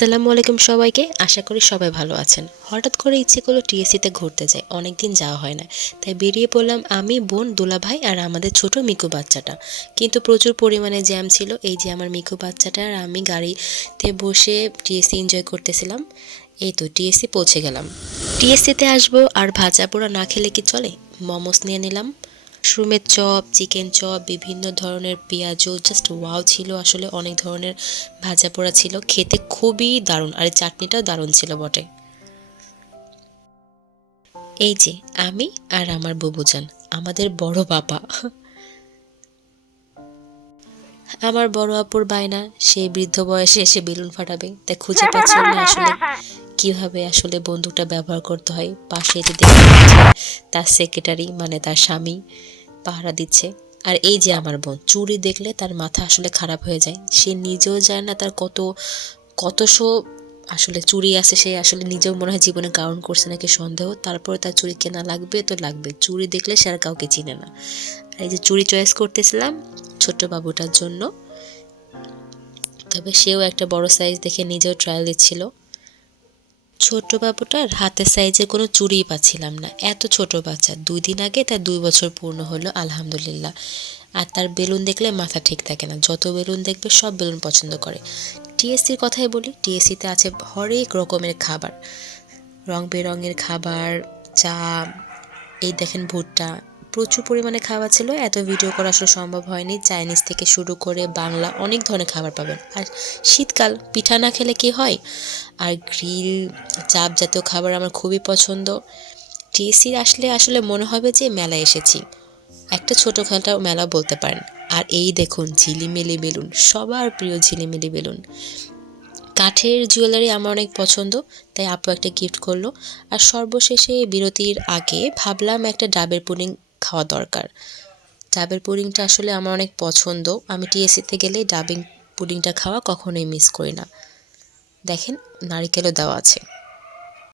আসসালামু আলাইকুম সবাইকে। আশা করি সবাই ভালো আছেন। হঠাৎ করে ইচ্ছে করল টিএসসিতে ঘুরতে যাই। অনেক দিন যাওয়া হয় না। তাই বেরিয়ে পড়লাম আমি, বোন, দুলাভাই আর আমাদের ছোট মিকু বাচ্চাটা। কিন্তু প্রচুর পরিমাণে জ্যাম ছিল। এই যে আমার মিকু বাচ্চাটা আর আমি গাড়িতে বসে টিএসসি এনজয় করতেছিলাম। এই তো টিএসসি পৌঁছে গেলাম। টিএসসিতে আসব আর ভাজা পোড়া না খেলে কি চলে? মোমোস নিয়ে নিলাম। মাশরুমের চপ চিকেন চপ, বিভিন্ন ধরনের পেঁয়াজও জাস্ট ওয়াও ছিল আসলে অনেক ধরনের ভাজা পোড়া ছিল। খেতে খুবই দারুণ, আর চাটনিটাও দারুণ ছিল বটে। এই যে, আমি আর আমার বুবুজান, আমাদের বড় বাবা। আমার বড় আপুর বায়না সে বৃদ্ধ বয়সে এসে বেলুন ফাটাবে। তাই খুঁজে পাচ্ছিল না আসলে। কীভাবে আসলে বন্দুকটা ব্যবহার করতে হয়? পাশে যে দেখতে তার সেক্রেটারি মানে তার স্বামী পাহারা দিচ্ছে। আর এই যে আমার বোন, চুরি দেখলে তার মাথা আসলে খারাপ হয়ে যায়। সে নিজেও জানে না তার কত কতশো আসলে চুরি আছে, সে আসলে নিজেও মনে হয় জীবনে কারণ করছে নাকি সন্দেহ। তারপরে তার চুরি কেনা লাগবে তো লাগবে। চুরি দেখলে সে আর কাউকে চিনে না। আর এই যে চুরি চয়েস করতেছিলাম ছোট্ট বাবুটার জন্য, তবে সেও একটা বড় সাইজ দেখে নিজেও ট্রায়াল দিচ্ছিল। ছোট বাবুটার হাতের সাইজে কোনো চুড়িই পাচ্ছিলাম না। এত ছোট বাচ্চা। দুই দিন আগে তার দুই বছর পূর্ণ হলো, আলহামদুলিল্লাহ। আর তার বেলুন দেখলে মাথা ঠিক থাকে না। যত বেলুন দেখবে সব বেলুন পছন্দ করে। টিএসসির কথাই বলি, টিএসসিতে আছে হরেক রকমের খাবার। রং বেরঙের খাবার, চা, এই দেখেন ভুট্টা প্রচুর পরিমাণে খাবার ছিল, এত ভিডিও করা আসলে সম্ভব হয়নি। চাইনিজ থেকে শুরু করে বাংলা অনেক ধরনের খাবার পাবেন। আর শীতকাল, পিঠা না খেলে কি হয়? আর গ্রিল চাপ জাতীয় খাবার আমার খুবই পছন্দ। টিএসসি আসলে আসলে মনে হবে যে মেলায় এসেছি। একটা ছোটোখাটো মেলা বলতে পারেন। আর এই দেখুন, ঝিলিমিলি বেলুন, সবার প্রিয় ঝিলিমিলি বেলুন। কাঠের জুয়েলারি আমার অনেক পছন্দ, তাই আপু একটা গিফট করল। আর সর্বশেষে বিরতির আগে ভাবলাম একটা ডাবের পুডিং খাওয়া দরকার। ডাবের পুডিংটা আসলে আমার অনেক পছন্দ। আমি টিএসিতে গেলে ডাবিং পুডিংটা খাওয়া কখনোই মিস করি না। দেখেন নারিকেলও দেওয়া আছে।